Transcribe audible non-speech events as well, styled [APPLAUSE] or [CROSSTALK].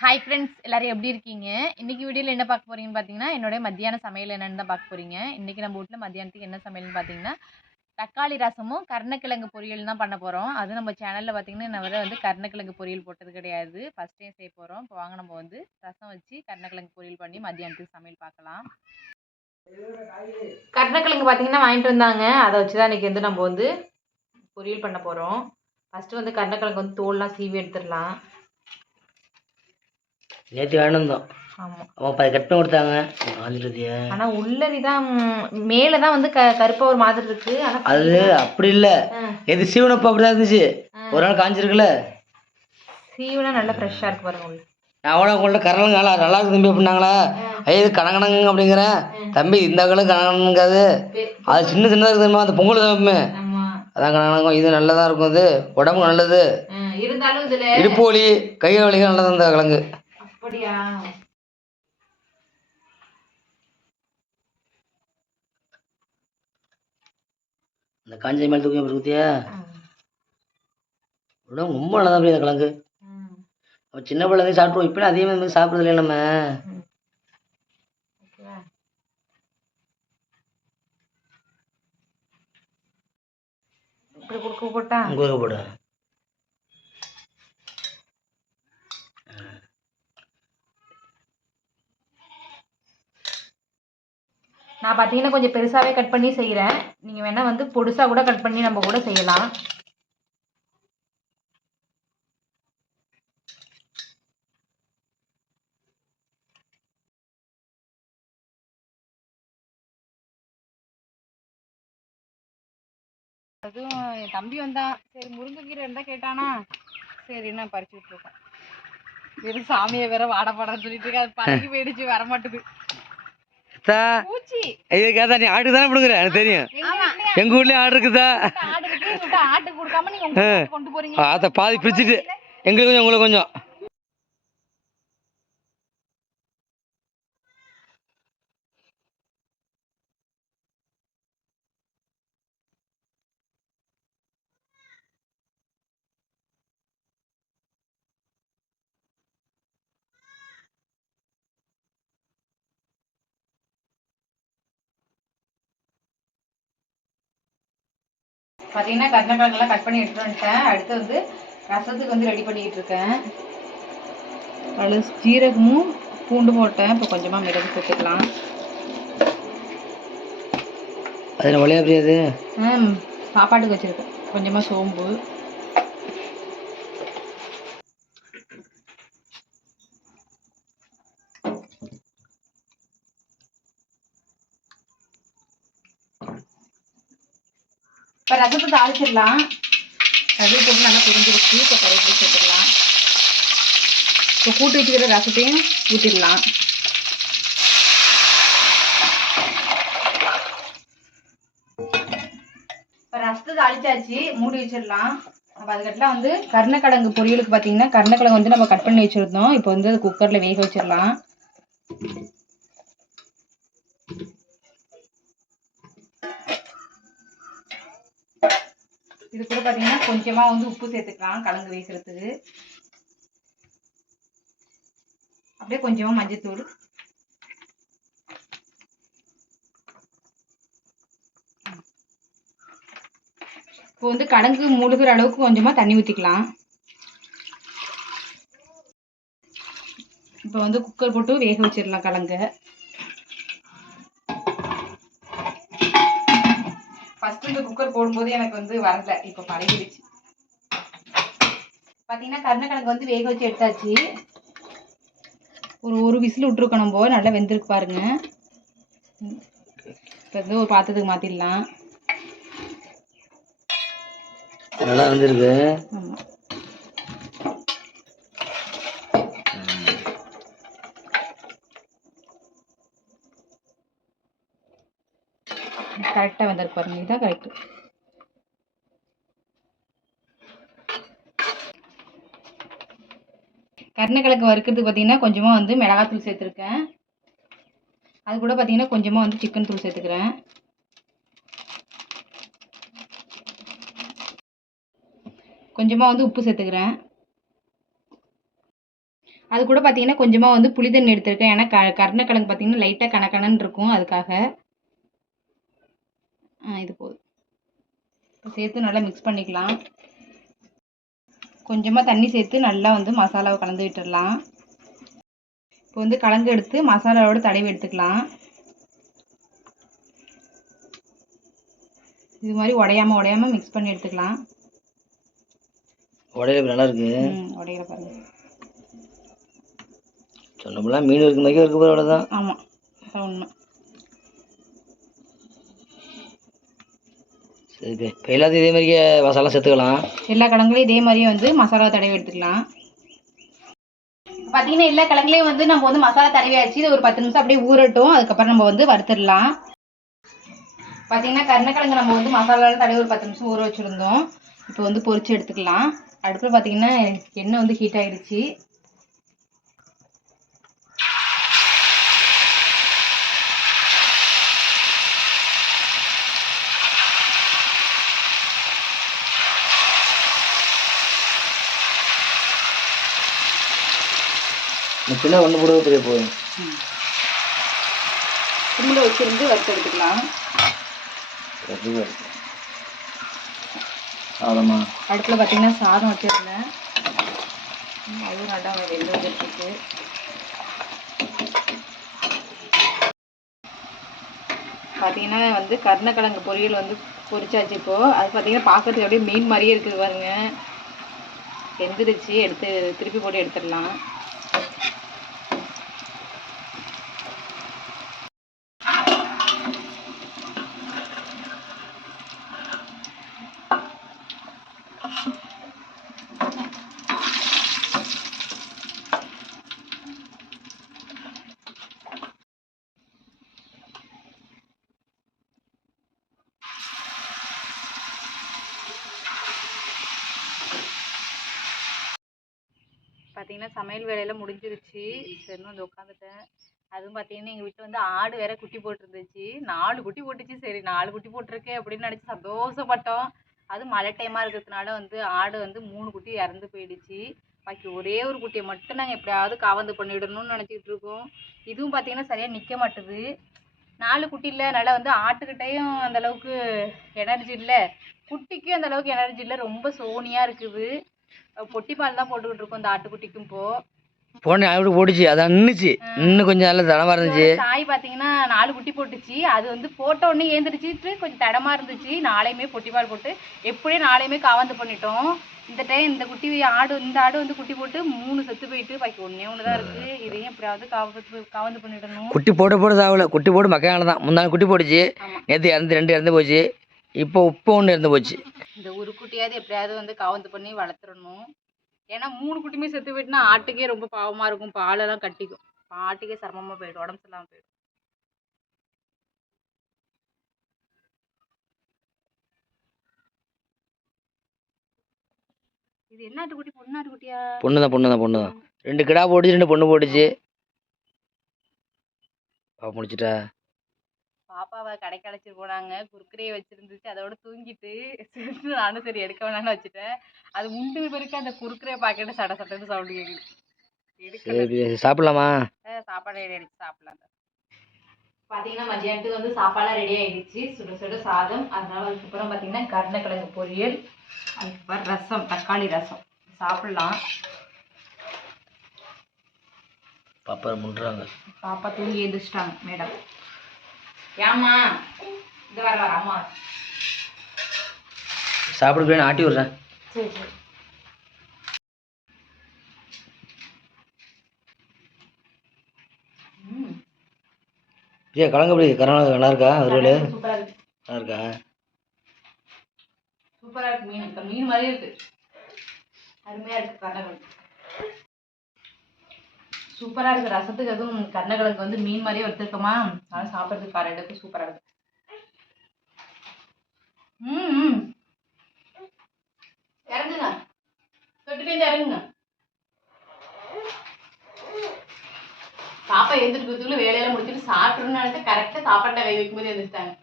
Hi friends எல்லோரும் எப்படி இருக்கீங்க? இன்னைக்கு வீடியோவில் என்ன பார்க்க போகிறீங்கன்னு பார்த்தீங்கன்னா என்னுடைய மத்தியான சமையல் என்னென்னு தான் பார்க்க போகிறீங்க இன்னைக்கு நம்ம வீட்டில் மத்தியானத்துக்கு என்ன சமையல்னு பார்த்தீங்கன்னா தக்காளி ரசமும் கருணக்கிழங்கு பொரியல் தான் பண்ண போகிறோம் அது நம்ம சேனலில் பார்த்தீங்கன்னா நான் வரை வந்து கருணக்கிழங்கு பொரியல் போட்டது கிடையாது. ஃபஸ்ட் டைம் செய்ய போகிறோம் இப்போ வாங்க நம்ம வந்து ரசம் வச்சு கருணக்கிழங்கு பொரியல் பண்ணி மத்தியானத்துக்கு சமையல் பார்க்கலாம். கருணக்கிழங்கு பார்த்தீங்கன்னா வாங்கிட்டு வந்தாங்க. அதை வச்சு தான் இன்றைக்கி வந்து நம்ம வந்து பொரியல் பண்ண போகிறோம் ஃபஸ்ட்டு வந்து கருணக்கிழங்கு வந்து தோல்லாம் சீவி எடுத்துடலாம். நேற்று ஆமாம் அவன் பதி கட் பண்ணி கொடுத்தாங்க. வாங்கிட்டுதிய ஆனா உள்ளரி தான் மேல தான் வந்து க கருப்பா ஒரு மாதிரி இருக்கு. அது அப்படி இல்லை. எது சீவனப்போ அப்படி தான் இருந்துச்சு. ஒரு நாள் காஞ்சிருக்குல்ல. சீவனா நல்லா ஃப்ரெஷ்ஷா இருக்கு பாருங்க கூட உங்கள்ட்ட கரலுங்க நல்லா நல்லா இருக்கு தம்பி அப்படின்னாங்களா? ஐயா இது கணக்கணங்க அப்படிங்கிறேன் தம்பி இந்த கலர் கணக்கணங்காது அது சின்ன சின்னதாக இருக்குது தெரியுமா, அந்த பொங்கல் தம்பி அதான் கணக்கணங்கும் இது நல்லதாக இருக்கும் இது உடம்புக்கு நல்லது. இருந்தாலும் இடுப்பு வலி கை வலிகள் நல்லது இந்த கிழங்கு அப்படியா? அந்த காஞ்ச மேலே தூக்கி அப்படி ஊற்றியா உடம்பு ரொம்ப நல்லதா அப்படி இந்த கிழங்கு. நம்ம சின்ன பிள்ளைங்க சாப்பிட்ருவோம் இப்போ அதே மாதிரி சாப்பிட்றது இல்லை நம்ம. கொடுக்க போட்டா? உங்களுக்கு போடு. நான் பார்த்தீங்கன்னா கொஞ்சம் பெருசாவே கட் பண்ணி செய்கிறேன் நீங்க வேணா வந்து பொடுசா கூட கட் பண்ணி நம்ம கூட செய்யலாம். அதுவும் என் தம்பி வந்தான் சரி முருங்கைக்கீரை இருந்தா கேட்டானா சரி நான் பறிச்சு விட்டுருக்கேன் வெறும் சாமியை வேற வாட சொல்லிட்டு இருக்கு அது பறக்கி போயிடுச்சு வர மாட்டுது தா. ஐயா நீ ஆட்டுக்கு தானே பிடுங்குற? எனக்கு தெரியும். எங்க ஊர்லயும் ஆடு இருக்குதா? ஆட்டு பாதி பிரிச்சுட்டு. எங்களுக்கு கொஞ்சம் உங்களுக்கு கொஞ்சம். பாத்தீங்கன்னா கருணக்கிழங்கெல்லாம் கட் பண்ணி எடுத்துட்டு வந்துட்டேன். அடுத்து வந்து ரசத்துக்கு வந்து ரெடி பண்ணிக்கிட்டு இருக்கேன். அதில் ஜீரகமும் பூண்டு போட்டேன். இப்போ கொஞ்சமாக மிளகு சேர்த்துக்கலாம். அதில் ஒளியா பிரியாது? ம் சாப்பாட்டுக்கு வச்சுருக்கேன். கொஞ்சமாக சோம்பு. இப்போ ரசத்தை தாளிச்சிடலாம். கடுகு போட்டு நல்லா புரிஞ்சிருச்சு. இப்போ கருவேப்பிலை சேர்த்துக்கலாம். இப்போ கூட்டு வச்சுக்கிற ரசத்தையும் ஊற்றிடலாம் இப்போ ரசத்தை தாளிச்சாச்சு. மூடி வச்சிடலாம். நம்ம அதுக்கட்டலாம் வந்து கருணக்கிழங்கு பொரியலுக்கு பார்த்தீங்கன்னா கருணக்கிழங்கு வந்து நம்ம கட் பண்ணி வச்சுருந்தோம். இப்போ வந்து அது குக்கரில் வேக வச்சிடலாம். இது கூட பார்த்தீங்கன்னா கொஞ்சமாக வந்து உப்பு சேர்த்துக்கலாம் கிழங்கு வேகிறதுக்கு. அப்படியே கொஞ்சமாக மஞ்சத்தூள். இப்போ வந்து கடங்கு மூழ்கிற அளவுக்கு கொஞ்சமாக தண்ணி ஊற்றிக்கலாம் இப்போ வந்து குக்கர் போட்டு வேக வச்சிடலாம் கிழங்க ஃபர்ஸ்ட் இந்த குக்கர் போடும்போது எனக்கு வந்து வரல. இப்போ பழகிடுச்சு. பார்த்தீங்கன்னா கருணக்கிழங்கு வந்து வேக வச்சு எடுத்தாச்சு. ஒரு ஒரு விசில் விட்டுருக்கோம் நம்ம நல்லா வெந்திருக்கு பாருங்க. இப்போ வந்து ஒரு பாத்திரத்துக்கு மாற்றிடலாம் நல்லா வந்துருக்கு. ஆமாம் கரெக்டாக வந்திருக்கு பாருங்க. இதுதான் கரெக்டு கருணக்கிழங்கு வறுக்கிறதுக்கு பார்த்தீங்கன்னா கொஞ்சமாக வந்து மிளகாத்தூள் சேர்த்துருக்கேன். அது கூட பார்த்தீங்கன்னா கொஞ்சமாக வந்து சிக்கன் தூள் சேர்த்துக்கிறேன். கொஞ்சமாக வந்து உப்பு சேர்த்துக்கிறேன். அது கூட பார்த்தீங்கன்னா கொஞ்சமாக வந்து புளிதண்ணி எடுத்துருக்கேன். எடுத்திருக்கேன் ஏன்னா க கருணக்கிழங்கு பார்த்தீங்கன்னா லைட்டாக கணக்கணன்னு இருக்கும். அதுக்காக இது போதும். சேர்த்து நல்லா மிக்ஸ் பண்ணிக்கலாம். கொஞ்சமாக தண்ணி சேர்த்து நல்லா வந்து மசாலாவை கலந்து விட்டுடலாம். இப்போ வந்து கலந்து எடுத்து மசாலாவோட தடவி எடுத்துக்கலாம். இது மாதிரி உடையாம உடையாம மிக்ஸ் பண்ணி எடுத்துக்கலாம். உடையில நல்லா இருக்கு. ம் உடையிற பாருங்க. சொன்னப்பெல்லாம் மீன் இருக்கு மாதிரி இருக்க அவ்வளோதான் ஆமாம் உண்மை. இது இப்போ எல்லாத்தையும் இதே மாதிரியே மசாலா சேர்த்துக்கலாம். எல்லா கிழங்குலையும் இதே மாதிரியே வந்து மசாலா தடவி எடுத்துக்கலாம். பார்த்தீங்கன்னா எல்லா கிழங்குலையும் வந்து நம்ம வந்து மசாலா தடவியாச்சு. இது ஒரு பத்து நிமிஷம் அப்படியே ஊறட்டும். அதுக்கப்புறம் நம்ம வந்து வறுத்துடலாம். பார்த்தீங்கன்னா கருணக்கிழங்கு நம்ம வந்து மசாலாவில் தடவி ஒரு பத்து நிமிஷம் ஊற வச்சுருந்தோம். இப்போ வந்து பொரிச்சு எடுத்துக்கலாம். அடுப்பில் பார்த்தீங்கன்னா எண்ணெய் வந்து ஹீட் ஆயிடுச்சு இந்த சின்ன ஒன்று போடுறது தெரிய போதும் சிம்மில் வச்சிருந்து வறுத்து எடுத்துக்கலாம். சாதமா? அடுப்பில் பார்த்தீங்கன்னா சாதம் வச்சிருந்தேன். அதுவும் நல்லா வெந்து வந்துட்டுருக்கு. பார்த்தீங்கன்னா வந்து கருணக்கிழங்கு பொரியல் வந்து பொரிச்சாச்சு இப்போ. அது பார்த்தீங்கன்னா பார்க்கறதுக்கு அப்படியே மீன் மாதிரியே இருக்குது பாருங்க. வெந்துருச்சு எடுத்து திருப்பி போட்டு எடுத்துடலாம். பார்த்தீங்கன்னா சமையல் வேலையெல்லாம் முடிஞ்சிருச்சு. சரின்னு வந்து உட்காந்துட்டேன். அதுவும் பார்த்தீங்கன்னா எங்கள் வீட்டில் வந்து ஆடு வேற குட்டி போட்டிருந்துச்சு. நாலு குட்டி போட்டுச்சு. சரி நாலு குட்டி போட்டிருக்கே அப்படின்னு நினச்சி சந்தோஷப்பட்டோம். அது மழை டைமாக இருக்கிறதுனால வந்து ஆடு வந்து மூணு குட்டி இறந்து போயிடுச்சு. பாக்கி ஒரே ஒரு குட்டியை மட்டும் நாங்கள் எப்படியாவது காவந்து பண்ணிடணும்னு நினச்சிட்டு இருக்கோம். இதுவும் பார்த்தீங்கன்னா சரியாக நிற்க மாட்டுது. நாலு குட்டி இல்லை. அதனால் வந்து ஆட்டுக்கிட்டையும் அந்தளவுக்கு எனர்ஜி இல்லை. குட்டிக்கும் அந்த அளவுக்கு எனர்ஜி இல்லை. ரொம்ப சோனியாக இருக்குது. பொட்டி பால் தான் போட்டுக்கிட்டு இருக்கோம் இந்த ஆட்டுக்குட்டிக்கும் இப்போ. போன அப்படி போட்டுச்சு அதான் நின்றுச்சு இன்னும் கொஞ்சம் நல்ல தனமாக இருந்துச்சு. தாய் பார்த்தீங்கன்னா நாலு குட்டி போட்டுச்சு. அது வந்து போட்ட உடனே ஏந்திரிச்சிட்டு கொஞ்சம் தடமா இருந்துச்சு. நாளையுமே பொட்டி பால் போட்டு எப்படியும் நாளையுமே காவந்து பண்ணிட்டோம். இந்த டைம் இந்த குட்டி ஆடு இந்த ஆடு வந்து குட்டி போட்டு மூணு செத்து போயிட்டு பாக்கி ஒண்ணே ஒன்று தான் இருக்கு. இதையும் எப்படியாவது காவந்து காவந்து பண்ணிடணும். குட்டி போட போட சாவல. குட்டி போட்டு மக்கான தான் முந்தாள் குட்டி போட்டுச்சு. நேற்று இறந்து ரெண்டு இறந்து போச்சு. இப்போ இப்போ ஒன்று இறந்து போச்சு. இந்த ஒரு குட்டியாவது எப்படியாவது வந்து காவந்து பண்ணி வளர்த்துறணும் ஏன்னா மூணு குட்டியுமே செத்து போயிட்டுனா ஆட்டுக்கே ரொம்ப பாவமா இருக்கும். பாலெல்லாம் கட்டிக்கும். ஆட்டுக்கே சிரமமாக போயிடும். உடம்பு சரியில்லாம போயிடும். இது என்ன ஆட்டுக்குட்டி பொண்ணு ஆட்டுக்குட்டியா பொண்ணு தான் பொண்ணு தான் பொண்ணு தான். ரெண்டு கிடா போட்டுச்சு ரெண்டு பொண்ணு போட்டுச்சு. பாவம் முடிச்சிட்டா. பாப்பாவை கடைக்கு அழைச்சிட்டு போனாங்க. குறுக்கரையை வச்சிருந்துச்சு. அதோட தூங்கிட்டு [LAUGHS] நானும் சரி எடுக்க வேணாம்னு வச்சுட்டேன். அது உண்டு பிறகு அந்த குறுக்கரையை பாக்கெட்டு சட சட்டன்னு சவுண்டு சரி சாப்பிடலாமா? சாப்பாடு ரெடி ஆயிடுச்சு. சாப்பிடலாம் பார்த்தீங்கன்னா மதியானத்துக்கு வந்து சாப்பாடுலாம் ரெடி ஆயிடுச்சு. சுட சுட சாதம். அதனால அதுக்கப்புறம் பார்த்தீங்கன்னா கருணக்கிழங்கு பொரியல். அதுக்கப்புறம் ரசம் தக்காளி ரசம். சாப்பிடலாம். பாப்பா முண்டுறாங்க பாப்பா தூங்கி எழுந்திரிச்சிட்டாங்க மேடம் ஏம்மா? இந்த வர வர அம்மா. சாப்பிட போய் ஆட்டி விட்றேன். சரி சரி. பிரியா கலங்கப்படி கரணம் நல்லா இருக்கா? இருக்கு. நல்லா இருக்கா? சூப்பரா இருக்கு. மீன் மீன் மாதிரியே இருக்கு. அருமையா இருக்கு கருணக்கிழங்கு சூப்பரா இருக்கு. ரசத்துக்கு அதுவும் கருணக்கிழங்கு வந்து மீன் மாதிரியே வச்சிருக்கோமா அதனால சாப்பிட்றதுக்கு கார எடுத்து சூப்பரா இருக்கு. ம் ம் இறங்குங்க தொட்டுலேருந்து இறங்குங்க. பாப்பா எழுந்திரிக்கிறதுக்குள்ள வேலையெல்லாம் முடிச்சுட்டு சாப்பிடணும்னு நினைச்சு கரெக்டாக சாப்பாட்டை கை வைக்கும்போது எழுந்திரிச்சிட்டாங்க.